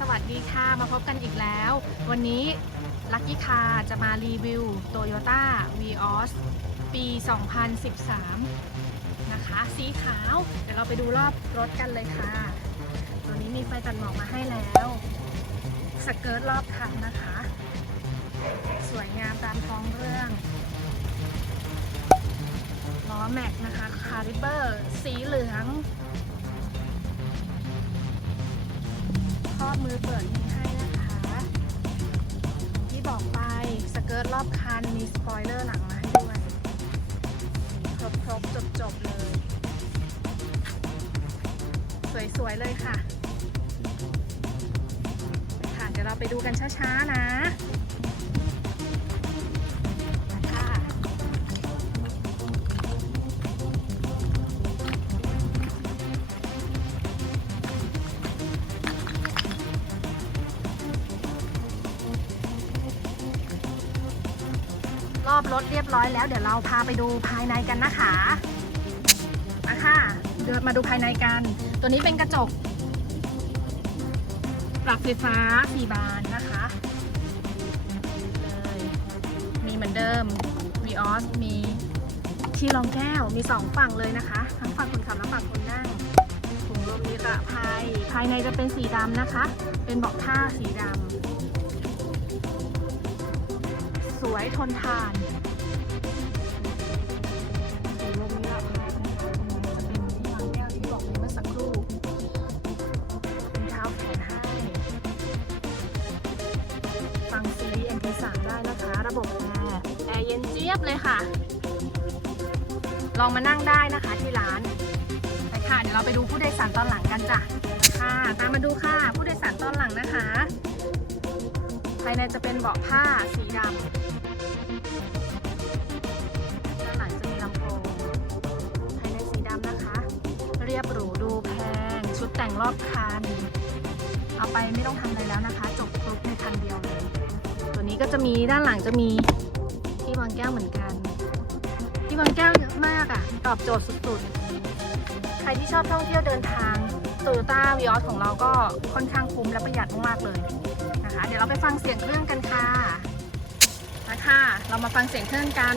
สวัสดีค่ะมาพบกันอีกแล้ว วันนี้ลั c กี้คาจะมารีวิว Toyota Vios ปี 2013 นะคะ สีขาว เดี๋ยวเราไปดูรอบรถกันเลยค่ะ ตัวนี้มีไฟตัดหมอกมาให้แล้ว สเกิร์ตรอบคันนะคะ สวยงามตามท้องเรื่องล้อแม็กนะคะคาริเบอร์ สีเหลือง อบมือเปิดมีให้นะคะ ที่บอกไปสเกิร์ตรอบคันมีสปอยเลอร์หลังมาให้ด้วยครบครบจบจบๆเลย สวย ๆ เลยค่ะ ค่ะ เดี๋ยวเราไปดูกันช้า ๆ นะ อบรถเรียบร้อยแล้วเดี๋ยวเราพาไปดูภายในกันนะคะมาค่ะเดินมาดูภายในกัน ตัวนี้เป็นกระจกปรับไฟฟ้าสี่บานนะคะเลยมีเหมือนเดิม v ีออสมีที่รองแก้วมีสองฝั่งเลยนะคะ ทั้งฝั่งคนขับและฝั่งคนนั่งถุงลมนิรภัยภายในจะเป็นสีดำนะคะ เป็นเบาะผ้าสีดำ สวยทนทานถุงลมนิรภัยนะคะจะเป็นที่วางแก้วที่บอกไปเมื่อสักครู่เป็นเท้าแขนให้ฟังซีรีส์ MP3 ได้นะคะ ระบบแอร์แอร์เย็นเจี๊ยบเลยค่ะ ลองมานั่งได้นะคะที่ร้านไปค่ะ เดี๋ยวเราไปดูผู้โดยสารตอนหลังกันจ้ะค่ะ ตามมาดูค่ะ ผู้โดยสารตอนหลังนะคะ ภายในจะเป็นเบาะผ้าสีดำ รียบหรูดูแพง ชุดแต่งรอบคัน เอาไปไม่ต้องทำอะไรแล้วนะคะ จบครบในคันเดียวเลย ตัวนี้ก็จะมีด้านหลังจะมีที่วางแก้วเหมือนกัน ที่วางแก้วเยอะมากอะ่ะ ตอบโจทย์สุดๆ ใครที่ชอบท่องเที่ยวเดินทาง Toyota v i o s ของเราก็ค่อนข้างคุ้มและประหยัดมากๆเลยนะคะ เดี๋ยวเราไปฟังเสียงเครื่องกันค่ะนะคะเรามาฟังเสียงเครื่องกัน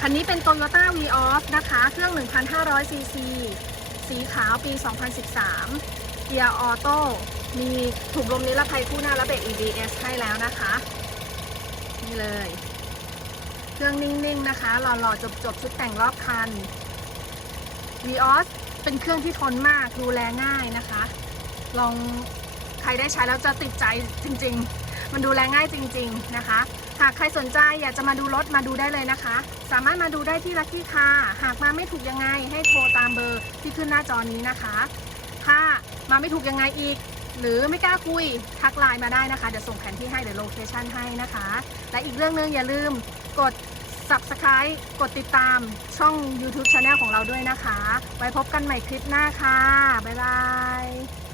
คันนี้เป็น Toyota Vios นะคะ เครื่อง 1,500ซีซี สีขาวปี 2013 เกียร์ออโต้ มีถุงลมนิรภัยคู่หน้าและเบรก EBS ให้แล้วนะคะ นี่เลย เครื่องนิ่งๆนะคะหล่อๆ จบๆ ชุดแต่งรอบคัน Vios เป็นเครื่องที่ทนมากดูแลง่ายนะคะ ลองใครได้ใช้แล้วจะติดใจจริงๆ มันดูแลง่ายจริง ๆนะคะ หากใครสนใจอยากจะมาดูรถมาดูได้เลยนะคะ สามารถมาดูได้ที่ลัคกี้คาหากมาไม่ถูกยังไงให้โทรตามเบอร์ที่ขึ้นหน้าจอนี้นะคะ ถ้ามาไม่ถูกยังไงอีก หรือไม่กล้าคุยทักไลน์มาได้นะคะเดี๋ยวส่งแผนที่ให้เดี๋ยวโลเคชั่นให้นะคะ และอีกเรื่องหนึงอย่าลืมกด subscribe กดติดตามช่อง YouTube Channel ของเราด้วยนะคะ ไว้พบกันใหม่คลิปหน้าค่ะ บ๊ายบาย